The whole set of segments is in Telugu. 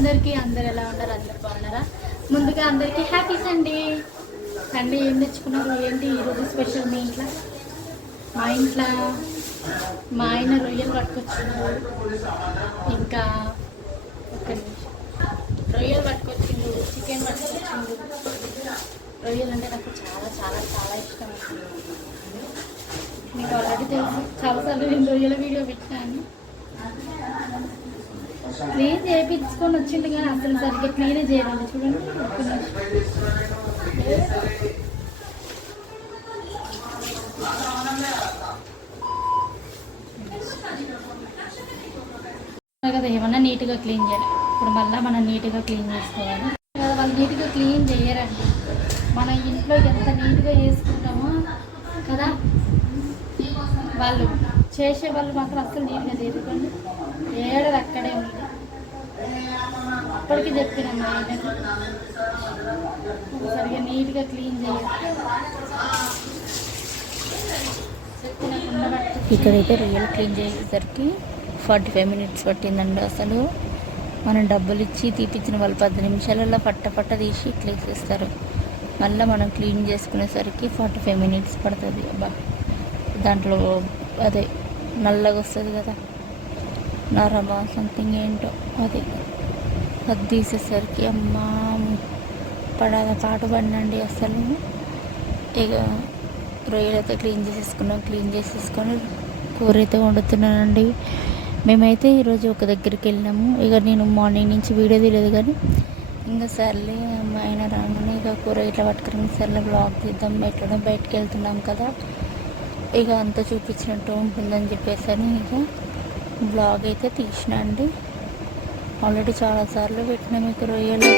అందరికీ. అందరు ఎలా ఉన్నారు? అందరు బాగున్నారా? ముందుగా అందరికీ హ్యాపీ సండే. సండే ఏం తెచ్చుకున్నారు? ఏంటి ఈరోజు స్పెషల్ మీ ఇంట్లో? మా ఆయన రొయ్యలు పట్టుకొచ్చిండు. ఇంకా రొయ్యలు పట్టుకొచ్చిండు, చికెన్ పట్టుకొచ్చిండు. రొయ్యలు అంటే నాకు చాలా చాలా చాలా ఇష్టం. మీకు ఆల్రెడీ తెలుసు, చాలాసార్లు నేను రొయ్యల వీడియో పెట్టాను. క్లీన్ చేయించుకొని వచ్చిండు కానీ అసలు సరిగ్గా క్లీనే చేయాలండి. చూడండి కదా, ఏమన్నా నీట్గా క్లీన్ చేయాలి. ఇప్పుడు మళ్ళీ మనం నీట్గా క్లీన్ చేసుకోవాలి కదా. వాళ్ళు నీట్గా క్లీన్ చేయరండి. మన ఇంట్లో ఎంత నీట్గా చేసుకుంటామో కదా, వాళ్ళు చేసే వాళ్ళు మాత్రం అసలు నీట్గా చేసుకోండి. ఏడాది అక్కడే ఉంది. అప్పటికి చెప్పిన మా ఆయనకు సరిగ్గా నీట్గా క్లీన్ చేయాలి. ఇక్కడైతే రొయ్యలు క్లీన్ చేసేసరికి 45 minutes పట్టిందండి. అసలు మనం డబ్బులు ఇచ్చి తీపిచ్చిన వాళ్ళు 10 నిమిషాలలో పట్ట తీసి ఇట్లా వేసేస్తారు. మళ్ళీ మనం క్లీన్ చేసుకునేసరికి 45 minutes పడుతుంది. అబ్బా, దాంట్లో అదే నల్లగా వస్తుంది కదా, నరమా సంథింగ్ ఏంటో అది తీసేసరికి అమ్మా పాటు పడినండి అసలు. ఇక రొయ్యలు అయితే క్లీన్ చేసేసుకొని కూర అయితే వండుతున్నానండి. మేమైతే ఈరోజు ఒక దగ్గరికి వెళ్ళినాము. ఇక నేను మార్నింగ్ నుంచి వీడియో తీయలేదు కానీ ఇంకా సర్లే మా ఆయన రాగానే ఇక కూర ఇట్లా పట్టుకుని సర్లే బ్లాగ్ తీద్దాం, ఎట్లా బయటకు వెళ్తున్నాం కదా, ఇక అంతా చూపించినట్టు ఉంటుందని చెప్పేసి అని ఇక బ్లాగ్ అయితే తీసిన అండి. ఆల్రెడీ చాలాసార్లు పెట్టినా మీకు రొయ్యలు.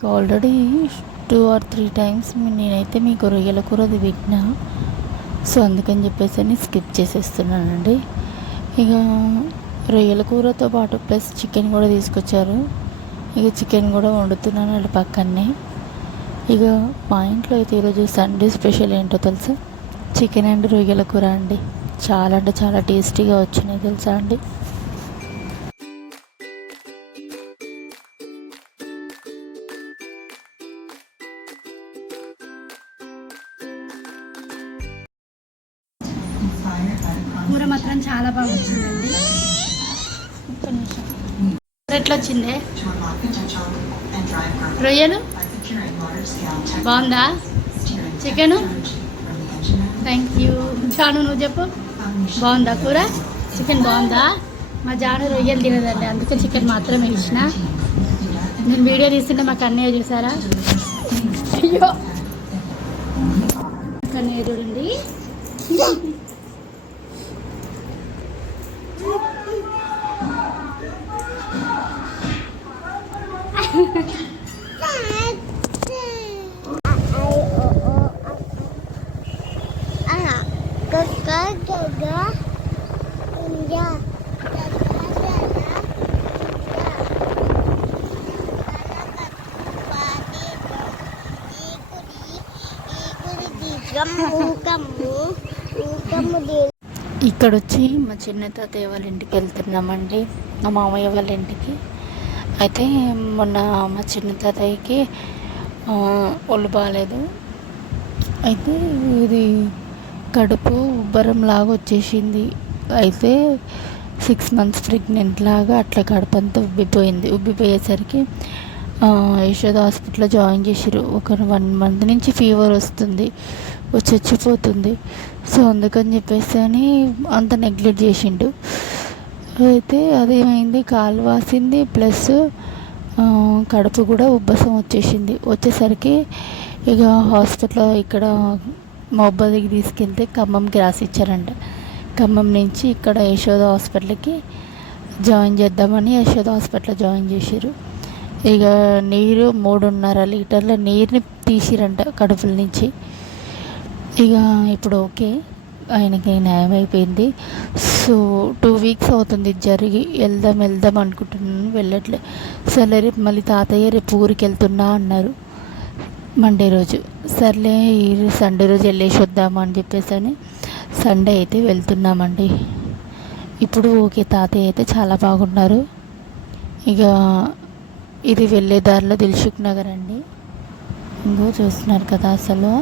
ఆల్రెడీ 2 or 3 times నేనైతే మీకు రొయ్యల కూర అది పెట్టినా, సో అందుకని చెప్పేసి అని స్కిప్ చేసేస్తున్నానండి. ఇక రొయ్యల కూరతో పాటు ప్లస్ చికెన్ కూడా తీసుకొచ్చారు. ఇక చికెన్ కూడా వండుతున్నాను అటు పక్కనే. ఇక మా ఇంట్లో అయితే ఈరోజు సండే స్పెషల్ ఏంటో తెలుసా, చికెన్ అండ్ రొయ్యల కూర అండి. చాలా అంటే చాలా టేస్టీగా వచ్చినాయి తెలుసా అండి. కూర మాత్రం చాలా బాగా వచ్చిందండి. ఒక్క నిమిషం, ఎట్లా వచ్చిందే రొయ్యలు? బాగుందా చికెను? Thank you. జాను నువ్వు చెప్పు, బాగుందా కూర? చికెన్ బాగుందా? మా జాను రొయ్యలు తినదండి, అందుకే చికెన్ మాత్రమే ఇచ్చిన. నేను వీడియో తీస్తుంటే మాకు అన్నయ్య చూసారా? అయ్యో కన్నయ్య చూడండి. ఇక్కడ వచ్చి మా చిన్న తాతయ్య వాళ్ళ ఇంటికి వెళ్తున్నామండి, మా మామయ్య వాళ్ళ ఇంటికి. అయితే మొన్న మా చిన్న తాతయ్యకి ఒళ్ళు బాగాలేదు. అయితే ఇది కడుపు ఉబ్బరం లాగా వచ్చేసింది. అయితే 6 months ప్రెగ్నెంట్ లాగా అట్లా కడుపు అంతా ఉబ్బిపోయేసరికి యశోద హాస్పిటల్లో జాయిన్ చేసిరు. ఒక 1 month నుంచి ఫీవర్ వస్తుంది, చచ్చిపోతుంది. సో అందుకని చెప్పేసి అని అంత నెగ్లెక్ట్ చేసిండు. అయితే అదేమైంది, కాలు వాసింది ప్లస్ కడుపు కూడా ఉబ్బసం వచ్చేసరికి ఇక హాస్పిటల్ ఇక్కడ మహబూబాబాద్కి తీసుకెళ్తే ఖమ్మంకి రాసిచ్చారంట. ఖమ్మం నుంచి ఇక్కడ యశోద హాస్పిటల్కి జాయిన్ చేద్దామని యశోద హాస్పిటల్లో జాయిన్ చేసిరు. ఇక నీరు 3.5 లీటర్ల నీరుని తీసిరంట కడుపుల నుంచి. ఇక ఇప్పుడు ఓకే, ఆయనకి న్యాయం అయిపోయింది. సో 2 weeks అవుతుంది జరిగి. వెళ్దాం అనుకుంటున్నాను, వెళ్ళట్లే. సరే రేపు మళ్ళీ తాతయ్య రేపు ఊరికి వెళ్తున్నా అన్నారు మండే రోజు. సర్లే ఈ సండే రోజు వెళ్ళేసి వద్దాము అని చెప్పేసి అని సండే అయితే వెళ్తున్నామండి. ఇప్పుడు ఓకే, తాతయ్య అయితే చాలా బాగున్నారు. ఇక ఇది వెళ్ళే దారిలో దిల్సుఖ్ నగర్ అండి. ఇంకో చూస్తున్నారు కదా అసలు.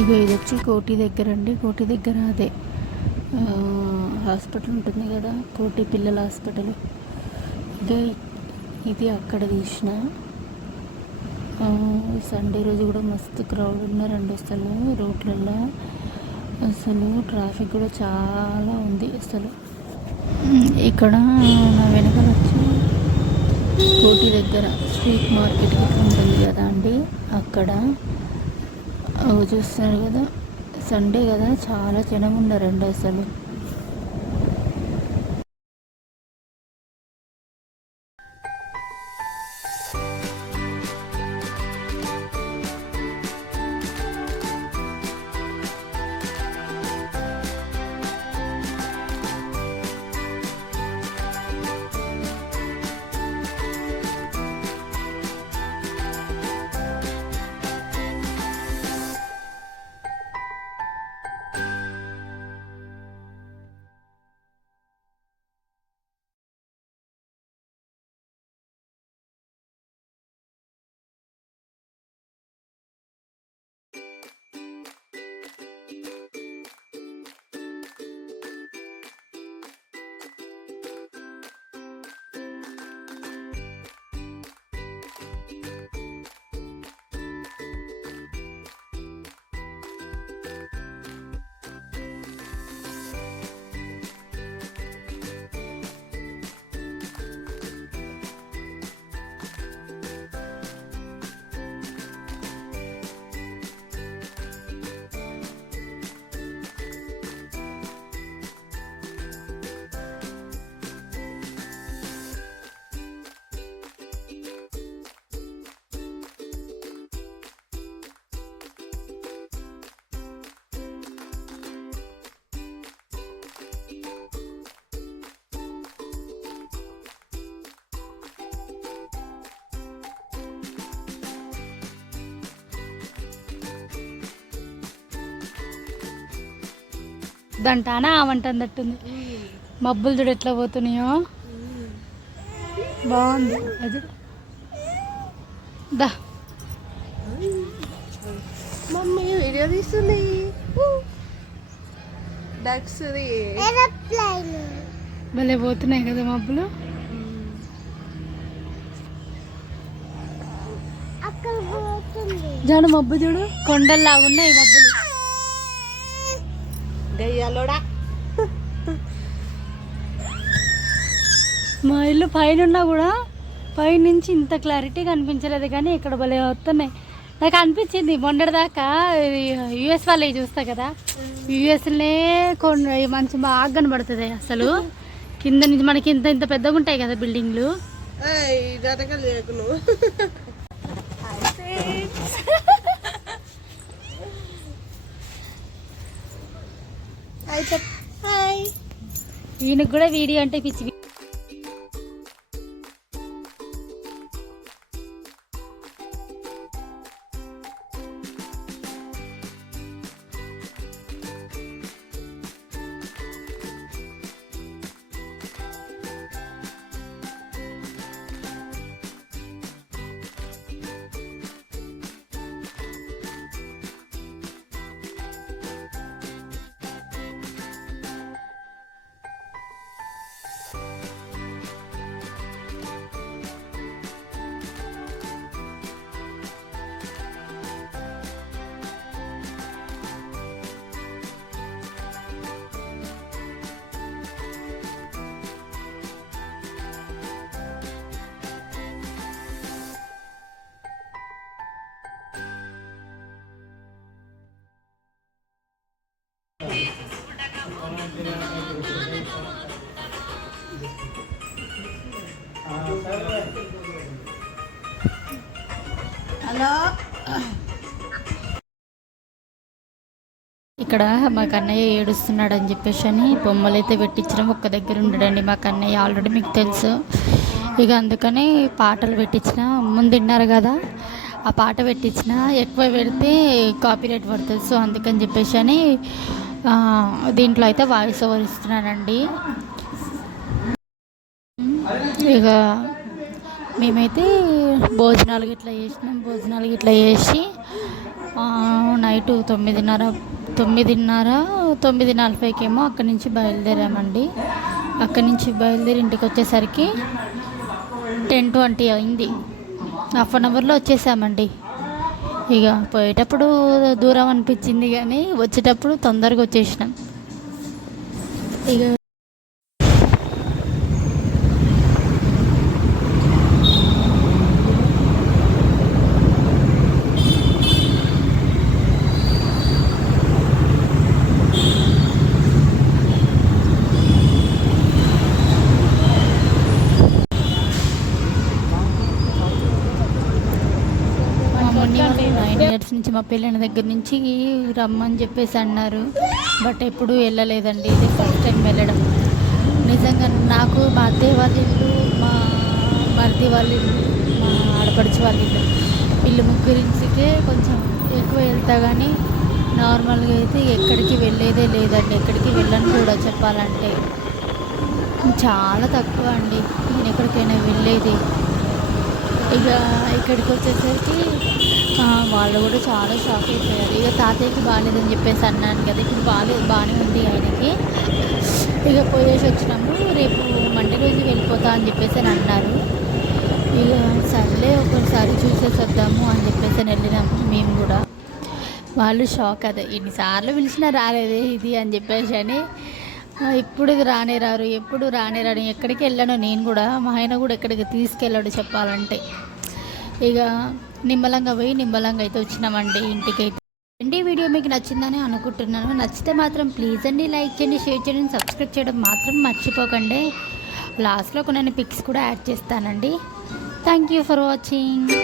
ఇక ఇది వచ్చి కోటి దగ్గర అండి. కోటి దగ్గర అదే హాస్పిటల్ ఉంటుంది కదా, కోటి పిల్లల హాస్పిటల్. ఇక ఇది అక్కడ తీసిన. సండే రోజు కూడా మస్తు క్రౌడ్ ఉన్నారండి అసలు రోడ్లలో. అసలు ట్రాఫిక్ కూడా చాలా ఉంది అసలు. ఇక్కడ నా వెనకాల వచ్చి కోటి దగ్గర స్ట్రీట్ మార్కెట్ ఉంటుంది కదా అండి, అక్కడ చూస్తున్నారు కదా, సండే కదా చాలా జనం ఉన్నారండి అసలు. వద్దంట అని ఆమంటందట్టుంది. మబ్బులు చూడు ఎట్లా పోతున్నాయో, బాగుంది అది. దా మమ్మీ వీడియో తీస్తుంది. భలే పోతున్నాయి కదా మబ్బులు. జాడు మబ్బు చూడు, కొండల్లాగా ఉన్నాయి మబ్బులు. గయ్యాలోడా మా ఇల్లు పైన ఉన్నా కూడా పైనుంచి ఇంత క్లారిటీ కనిపించలేదు, కానీ ఇక్కడ భలే వస్తున్నాయి. నాకు అనిపించింది మొన్నటిదాకా యూఎస్ వాళ్ళవి చూస్తా కదా, యూఎస్లే కొన్ని మంచి బాగా కనబడుతుంది అసలు. కింద నుంచి మనకి ఇంత ఇంత పెద్దగా ఉంటాయి కదా బిల్డింగ్లు. ఈయనకు కూడా వీడియో అంటే పిచ్చి. హలో, ఇక్కడ మా కన్నయ్య ఏడుస్తున్నాడు అని చెప్పేసి అని బొమ్మలు అయితే పెట్టించడం ఒక్క దగ్గర ఉండడండి. మా కన్నయ్య ఆల్రెడీ మీకు తెలుసు. ఇక అందుకని పాటలు పెట్టించిన, ముందు విన్నారు కదా, ఆ పాట పెట్టించిన ఎక్కువ పెడితే కాపీరైట్ పడుతుంది. సో అందుకని చెప్పేసి అని దీంట్లో అయితే వాయిస్ ఓవర్ ఇస్తున్నానండి. ఇక మేమైతే భోజనాలు గిట్లా చేసినాం. భోజనాలు గిట్లా చేసి నైట్ 9:40 అక్కడి నుంచి బయలుదేరామండి. అక్కడి నుంచి బయలుదేరి ఇంటికి వచ్చేసరికి 10:20 అయింది. హాఫ్ అన్ అవర్లో వచ్చేసామండి. ఇక పోయేటప్పుడు దూరం అనిపించింది, కానీ వచ్చేటప్పుడు తొందరగా వచ్చేసినాం. ఇక మొన్న 9 ఇయర్స్ నుంచి మా పెళ్ళైన దగ్గర నుంచి రమ్మని చెప్పేసి అన్నారు, బట్ ఎప్పుడూ వెళ్ళలేదండి. ఇది ఫస్ట్ టైం వెళ్ళడం. నిజంగా నాకు మా అత్తయ్య వాళ్ళ ఇల్లు, మా మరిది వాళ్ళ ఇల్లు, మా ఆడపడిచి వాళ్ళ ఇల్లు, వీళ్ళు ముగ్గురించికే కొంచెం ఎక్కువ వెళ్తా, కానీ నార్మల్గా అయితే ఎక్కడికి వెళ్ళేదే లేదండి. ఎక్కడికి వెళ్ళను కూడా చెప్పాలంటే చాలా తక్కువ అండి నేను ఎక్కడికైనా వెళ్ళేది. ఇక ఇక్కడికి వచ్చేసరికి వాళ్ళు కూడా చాలా షాక్ అయిపోయారు. ఇక తాతయ్యకి బాగాలేదని చెప్పేసి అన్నాను కదా, ఇప్పుడు బాగానే ఉంది ఆయనకి. ఇక పోయేసి వచ్చినాము, రేపు మండే రోజు వెళ్ళిపోతా అని చెప్పేసి అని అన్నారు. ఇక సర్లే ఒకసారి చూసేసి వద్దాము అని చెప్పేసి వెళ్ళినాము మేము కూడా. వాళ్ళు షాక్, అదే ఎన్నిసార్లు పిలిచినా రాలేదే ఇది అని చెప్పేసి అని. ఇప్పుడు రానే రారు, ఎప్పుడు రానే రాడు, ఎక్కడికి వెళ్ళాను నేను కూడా. మా ఆయన కూడా ఎక్కడికి తీసుకెళ్ళాడు చెప్పాలంటే. ఇక నిమ్మలంగా పోయి నిమ్మలంగా అయితే వచ్చినామండి ఇంటికైతే. అండి వీడియో మీకు నచ్చిందని అనుకుంటున్నాను. నచ్చితే మాత్రం ప్లీజ్ అండి లైక్ చేయండి, షేర్ చేయండి, సబ్స్క్రైబ్ చేయడం మాత్రం మర్చిపోకండి. లాస్ట్లో కొన్ని పిక్స్ కూడా యాడ్ చేస్తానండి. Thank you for watching.